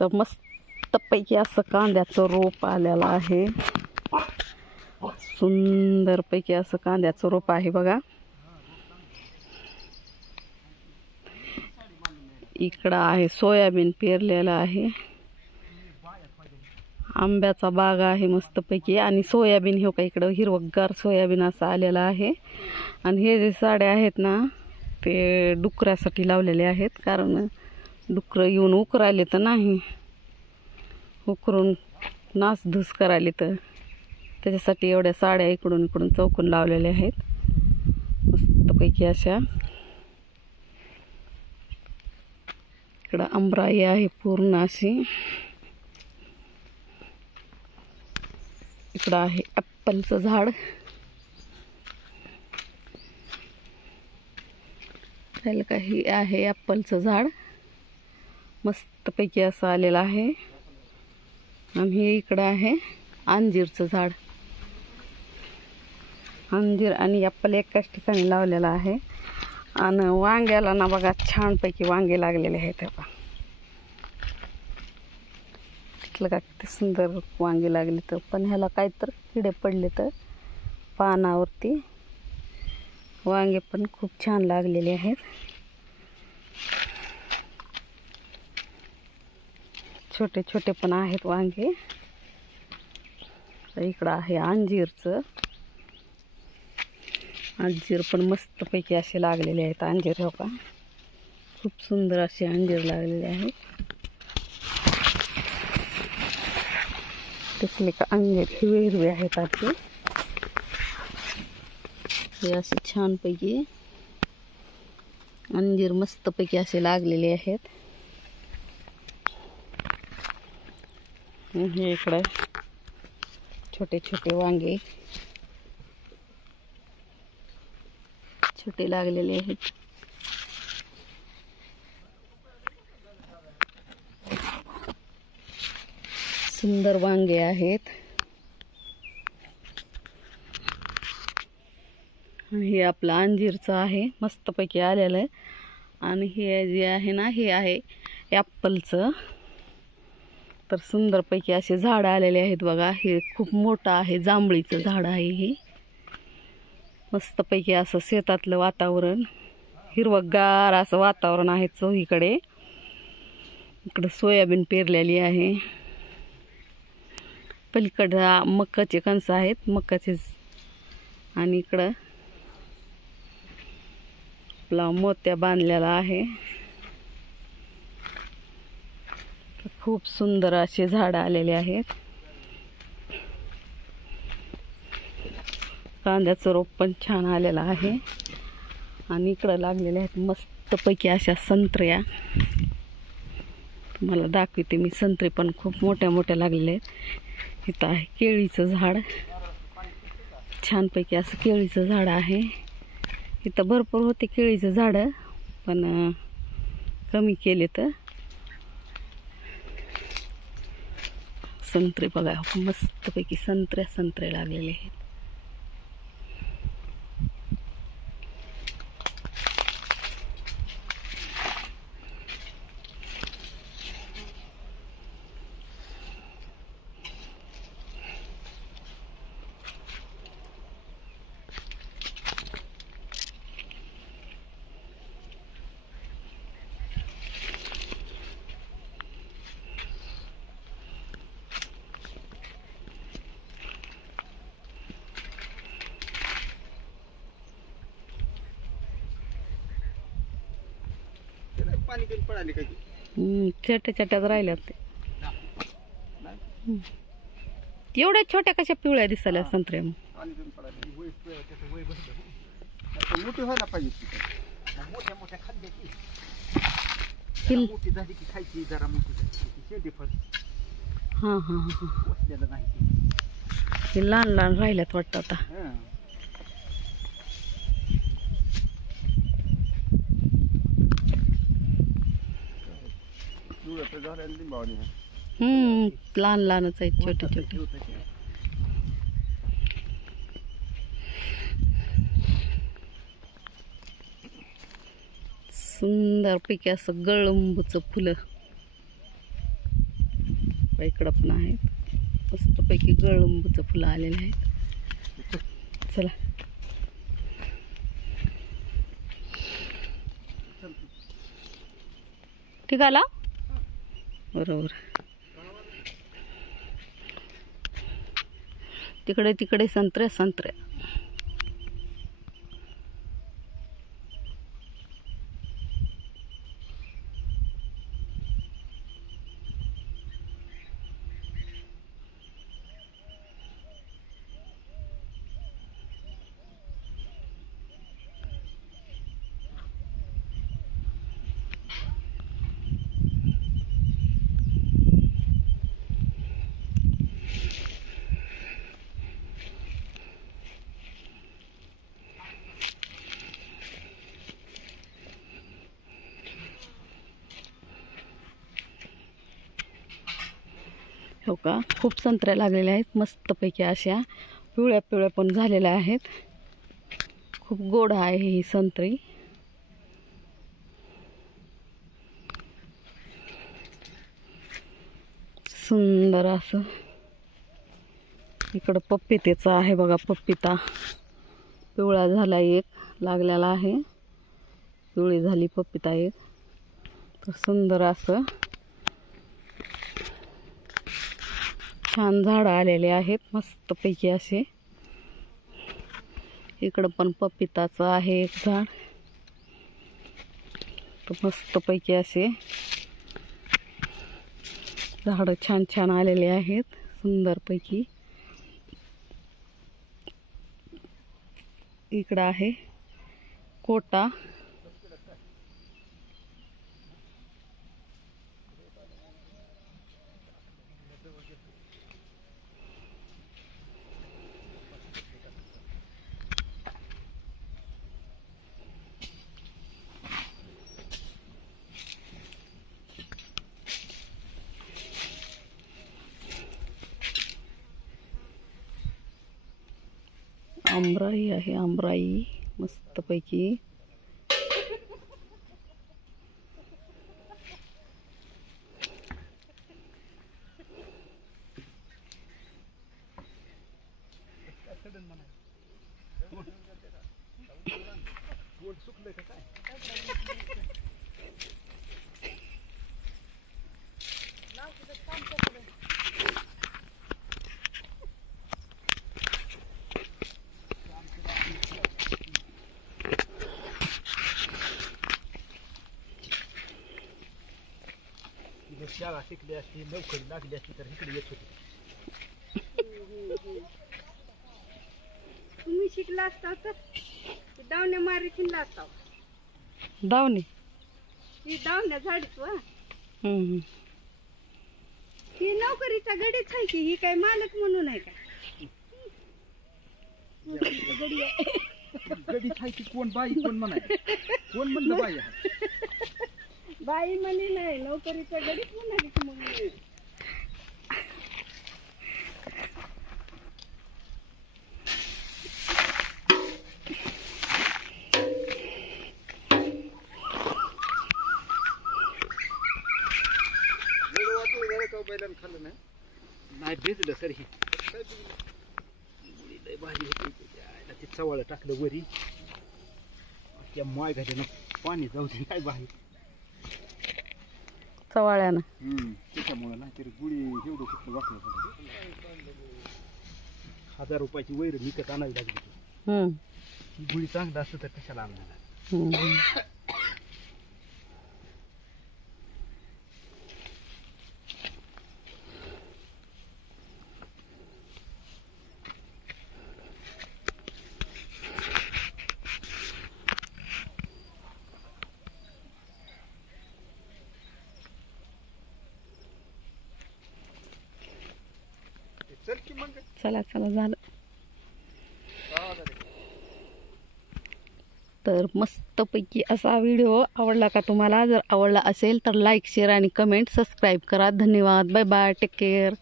तर मस्तपैकी असं कांद्याचं रोप आलेलं आहे. सुंदरपैकी असं कांद्याचं रोप आहे बघा. इकडं आहे सोयाबीन पेरलेलं आहे. आंब्याचा बाग आहे मस्तपैकी आणि सोयाबीन हे का इकडं हिरवगार सोयाबीन असं आलेलं आहे. आणि हे जे साड्या आहेत ना ते डुकरासाठी लावलेले आहेत, कारण डुकरं येऊन उकरायले तर नाही, उकरून नासधूस करायले तर त्याच्यासाठी एवढ्या साड्या इकडून इकडून चौकून लावलेल्या आहेत मस्तपैकी अशा. इकडं आंबराई आहे पूर्ण अशी. इकडं आहे ॲपलचं झाड. त्याला काही आहे ॲपलचं झाड मस्तपैकी असं आलेलं आहे. आणि हे इकडं आहे अंजीरचं झाड. अंजीर आणि ॲपल एकाच ठिकाणी लावलेलं आहे. आणि वांग्याला ना बघा छानपैकी वांगे लागलेले आहेत. का किती सुंदर वांगे लागले तर, पण ह्याला काय तर किडे पडले तर पानावरती. वांगे पण खूप छान लागलेले आहेत. छोटे छोटे पण आहेत वांगे. इकडं आहे अंजीरचं. अंजीर पण मस्तपैकी असे लागलेले आहेत. अंजीर हो का, खूप सुंदर असे अंजीर लागलेले आहेत. तसले का अंजीर हिरवे हिरवे आहेत आपले. हे असे छानपैकी अंजीर मस्तपैकी असे लागलेले आहेत. हे इकडे छोटे छोटे वांगे छोटे लागलेले आहेत. सुंदर वांगे आहेत. आणि हे आपलं अंजीरचं आहे मस्तपैकी आलेलं आहे. आणि हे जे आहे ना हे आहे ॲपलचं. तर सुंदरपैकी असे झाडं आलेले आहेत बघा. हे खूप मोठं आहे, जांभळीचं झाड आहे हे. मस्तपैकी असं शेतातलं वातावरण, हिरवगार असं वातावरण आहे चोहीकडे. इकडं सोयाबीन पेरलेली आहे. पलीकडं मकाचे कणसं आहेत, मकाचे. आणि इकडं आपला मोत्या बांधलेला आहे. खूप सुंदर असे झाडं आलेले आहेत. कांद्याचं रोप पण छान आलेलं आहे. आणि इकडं लागलेले आहेत मस्तपैकी अशा संत्र्या. तुम्हाला दाखवते मी. संत्रे पण खूप मोठ्या मोठ्या लागलेले आहेत. इथं आहे केळीचं झाड. छानपैकी असं केळीचं झाड आहे. इथं भरपूर होते केळीचं झाडं, पण कमी केले तर. संत्रे बघा मस्तपैकी संत्रे लागलेले आहेत. छोट्या छोट्याच राहिल्यात ते. एवढ्या छोट्या कशा पिवळ्या दिसायला संत्र्या? हा हा हा, हे लहान लहान राहिल्यात वाटतं आता. लहान लहानच आहेत, छोटे छोटे. सुंदर पैकी असं गळंबूचं फुलं. का इकडं पण आहेत मस्तपैकी गळंबूचं फुलं आलेलं आहेत. चला ठीक आला बरोबर. तिकडे तिकडे संत्रे संत्रे. हो का, खूप संत्र्या लागलेल्या आहेत मस्तपैकी अशा. पिवळ्या पिवळ्या पण झालेल्या आहेत. खूप गोड आहे ही संत्री. सुंदर असं. इकडं पप्पितेचं आहे बघा. पप्पिता पिवळा झाला एक लागलेला आहे. पिवळी झाली पप्पिता एक. तर सुंदर असं छान झाडं आलेले आहेत मस्तपैकी असे. इकडं पण पपिताचं आहे एक झाड. तर मस्तपैकी असे झाडं छान छान आलेले आहेत सुंदरपैकी. इकडं आहे कोटा. आंबराई आहे. आंबराई मस्तपैकी. शाळा शिकली असती नोकरी लागली असती तर इकडे येत होती. तुम्ही शिकला असता तर दावण्या मारी शिकला असता. दावणी ही दावण्या झाडीच वा. हम्म. ही नोकरीचा गडीच आहे की ही काय मालक म्हणून आहे का. गडी आहे. गडी खायची कोण बाई कोण म्हणाय. कोण म्हणलं बाई आहे. बाई म्हणे नाही नोकरीचा गडीच म्हणाली की मग. खाल्लं नाही भिजलं सर ही भाजी होती. चवळ टाकलं वरी त्या माय घातलं पाणी जाऊ दे काय बाहेर चवाळ्यानं. त्याच्यामुळे नाही तरी गुळी एवढं कुठलं वाटलं. 1000 रुपयाची वैर विकत आणावी लागली. ही गुळी चांगलं असतं तर कशाला आणणार. चला चला झालं. तर मस्तपैकी असा व्हिडिओ आवडला का तुम्हाला. जर आवडला असेल तर लाईक शेअर आणि कमेंट सबस्क्राईब करा. धन्यवाद. Bye bye. Take care.